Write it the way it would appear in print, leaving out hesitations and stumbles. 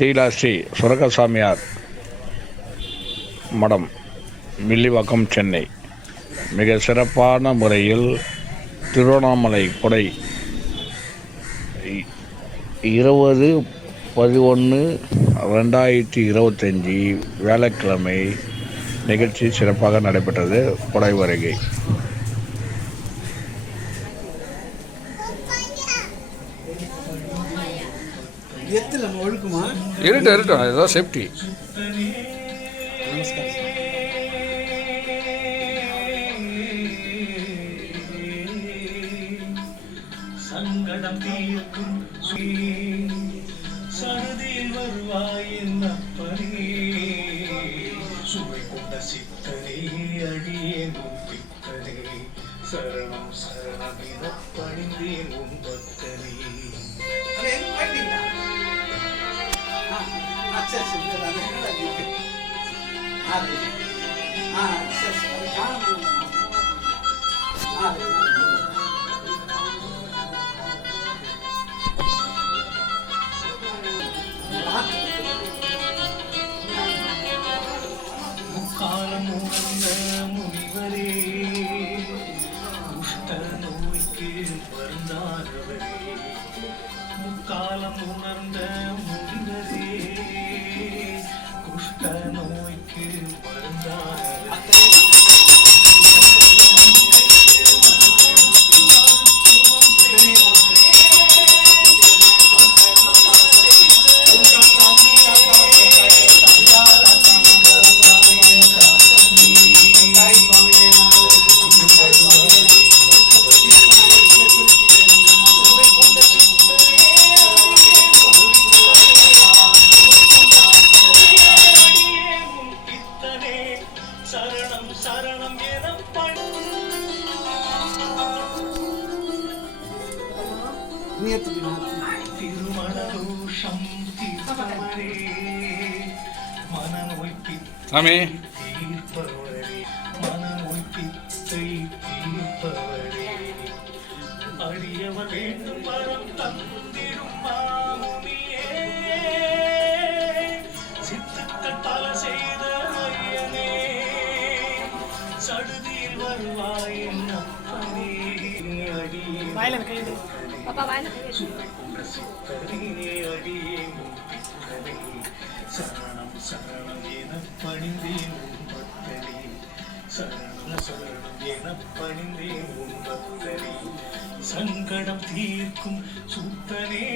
ஸ்ரீ சுரகசாமியார் மடம், மில்லிவாக்கம், சென்னை மிக சிறப்பான முறையில் திருவண்ணாமலை கொடை 20/11/2025 வியாழக்கிழமை நிகழ்ச்சி சிறப்பாக நடைபெற்றது. கொடை வருகை. இருக்கட்டும், ஏதோ சேஃப்டி. சங்கடம் தீர்க்கும் சரதியில் வருவாயின் அப்பனே, சுவை கொண்ட சித்தனே, அடியேன் பித்தனே, சரணம் சரணமித பணிந்தேன் உன் பக்தனே. முக்காலம் உணர்ந்த முனிவரே, குஷ்ட நோய்க்கு வருந்தானவரே, முக்காலம் உணர்ந்த முனிவரே, குஷ்ட நோய்க்கு வருந்தானவரே, சரணம் சரணம் என திருமணதோஷம் தீர்ப்பவரே, மனநோய் தீர்ப்பவரே, மனநோய் பித்தை தீர்ப்பவரே, அடியவர் வேண்டும் வரம் தந்திடும் மாமுனியே, சித்துக்கள் பல செய்த ஐயனே, சடுதியில் வருவாயின் அப்பனே, அடியேன் சுவை கொண்ட சித்தனே, அடியேன் பித்தனே, சரணம் சரணம் என பணிந்தேன் உன் பக்தனே, சரணம் சரணம் என பணிந்தேன் உன் பக்தனே, சங்கடம் தீர்க்கும் சுத்தனே.